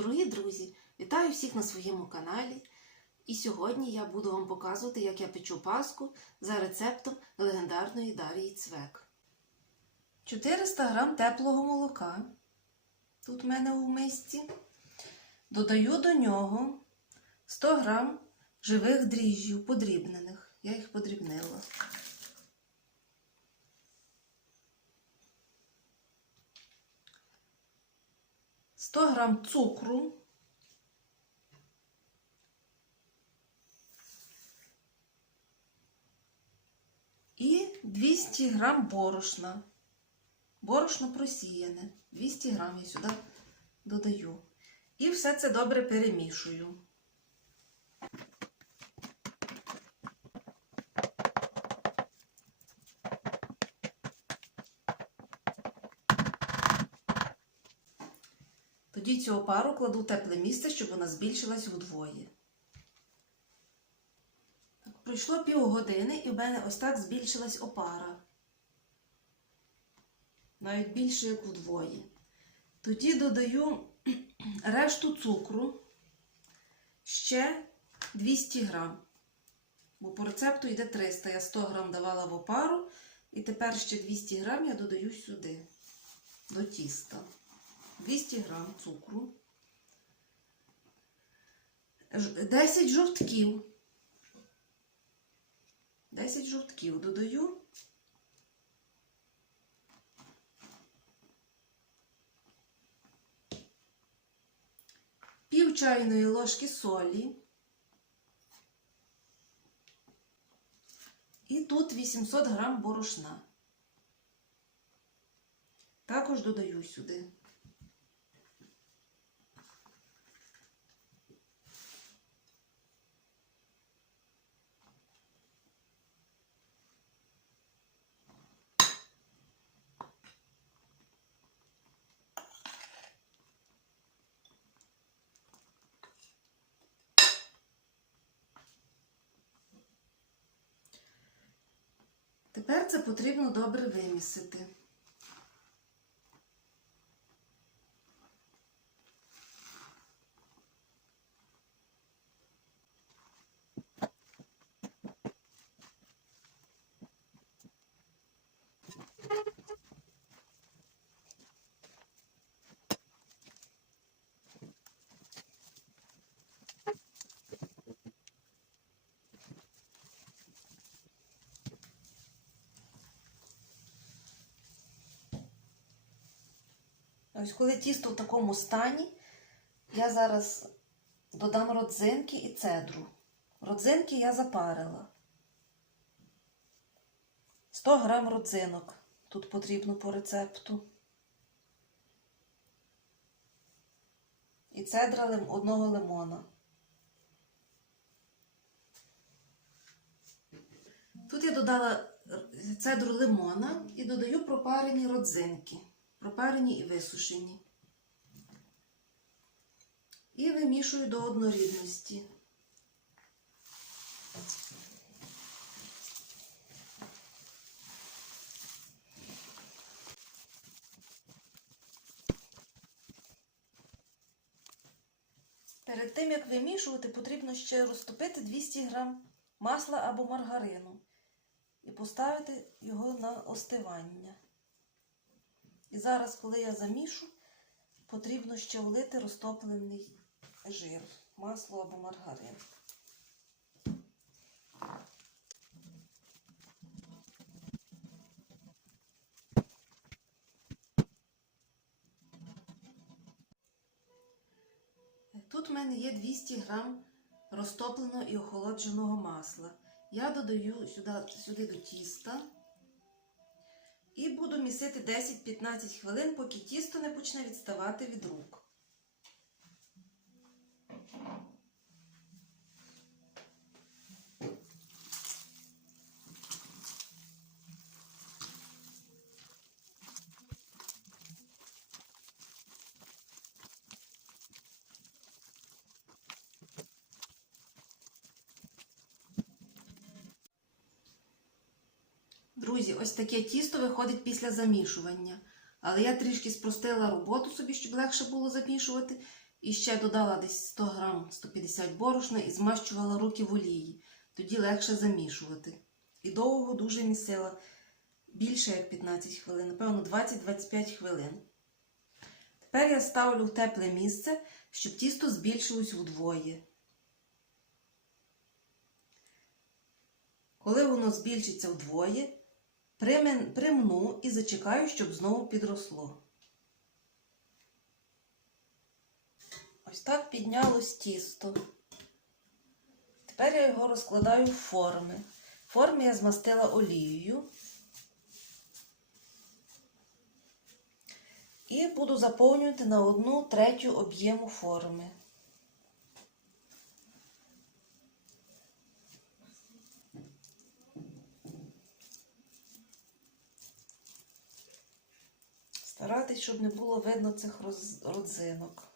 Дорогі друзі, вітаю всіх на своєму каналі. І сьогодні я буду вам показувати, як я печу паску за рецептом легендарної Дарії Цвек. 400 г теплого молока. Тут в мене у мисці. Додаю до нього 100 г живих дріжджів подрібнених. Я їх подрібнила. Сто грам цукру, і 200 грам борошна. Борошно просіяне. 200 грам я сюди додаю. І все це добре перемішую. Тоді цю опару кладу тепле місце, щоб вона збільшилась удвоє. Пройшло півгодини і в мене ось так збільшилась опара. Навіть більше, як вдвоє. Тоді додаю решту цукру ще 200 грам. Бо по рецепту йде 300. Я 100 грам давала в опару, і тепер ще 200 грам я додаю сюди, до тіста. 200 грам цукру, Ж- 10 жовтків. 10 жовтків додаю. Пів чайної ложки солі. І тут 800 грам борошна. Також додаю сюди. Тепер це потрібно добре вимісити. Ось коли тісто в такому стані, я зараз додам родзинки і цедру. Родзинки я запарила. 100 грам родзинок. Тут потрібно по рецепту. І цедра одного лимона. Тут я додала цедру лимона і додаю пропарені родзинки пропарені і висушені. І вимішую до однорідності. Перед тим, як вимішувати, потрібно ще розтопити 200 г масла або маргарину і поставити його на остивання. І зараз, коли я замішу, потрібно ще влити розтоплений жир, масло або маргарин. Тут в мене є 200 грам розтопленого і охолодженого масла. Я додаю сюди, сюди до тіста. І буду місити 10-15 хвилин, поки тісто не почне відставати від рук. Друзі, ось таке тісто виходить після замішування. Але я трішки спростила роботу собі, щоб легше було замішувати. І ще додала десь 100 грам 150 борошна і змащувала руки в олії. Тоді легше замішувати. І довго дуже місила. Більше як 15 хвилин, напевно, 20-25 хвилин. Тепер я ставлю в тепле місце, щоб тісто збільшилось удвоє. Коли воно збільшиться вдвоє, примну і зачекаю, щоб знову підросло. Ось так піднялось тісто. Тепер я його розкладаю в форми. Форми я змастила олією. І буду заповнювати на одну третю об'єму форми. Старатись, щоб не було видно цих родзинок.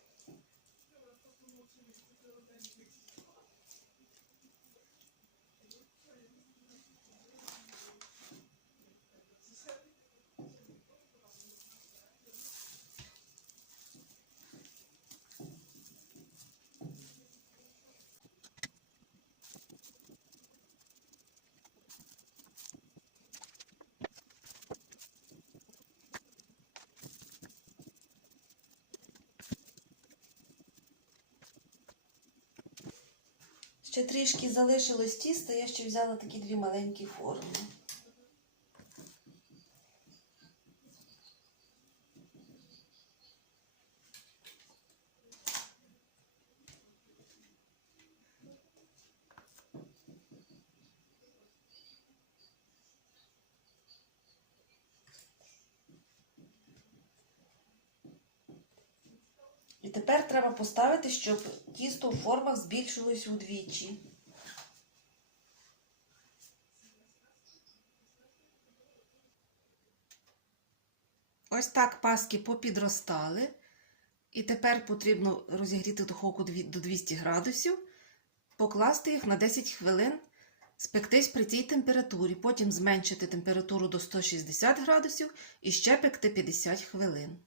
Ще трішки залишилось тіста, я ще взяла такі дві маленькі форми. І тепер треба поставити, щоб тісто в формах збільшилось удвічі. Ось так паски попідростали. І тепер потрібно розігріти духовку до 200 градусів, покласти їх на 10 хвилин, спектись при цій температурі, потім зменшити температуру до 160 градусів і ще пекти 50 хвилин.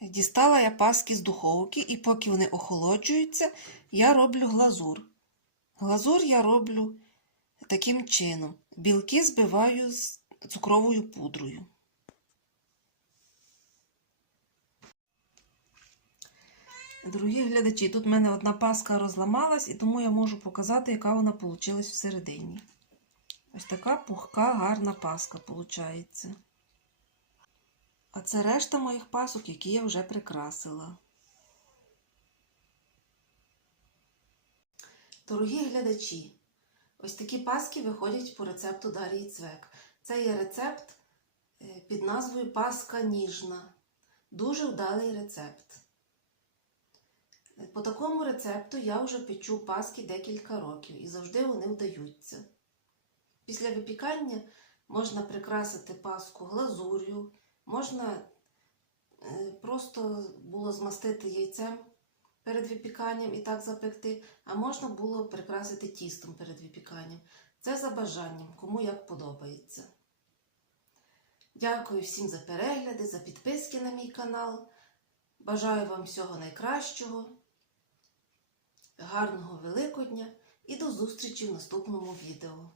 Дістала я паски з духовки, і поки вони охолоджуються, я роблю глазур. Глазур я роблю таким чином. Білки збиваю з цукровою пудрою. Дорогі глядачі, тут в мене одна паска розламалась, і тому я можу показати, яка вона вийшла всередині. Ось така пухка, гарна паска виходить. А це решта моїх пасок, які я вже прикрасила. Дорогі глядачі, ось такі паски виходять по рецепту Дарії Цвек. Це є рецепт е, під назвою Паска ніжна. Дуже вдалий рецепт. По такому рецепту я вже печу паски декілька років і завжди вони вдаються. Після випікання можна прикрасити паску глазур'ю, можна е, просто було змастити яйцем перед випіканням і так запекти, а можна було прикрасити тістом перед випіканням. Це за бажанням, кому як подобається. Дякую всім за перегляди, за підписки на мій канал. Бажаю вам всього найкращого, гарного Великодня і до зустрічі в наступному відео.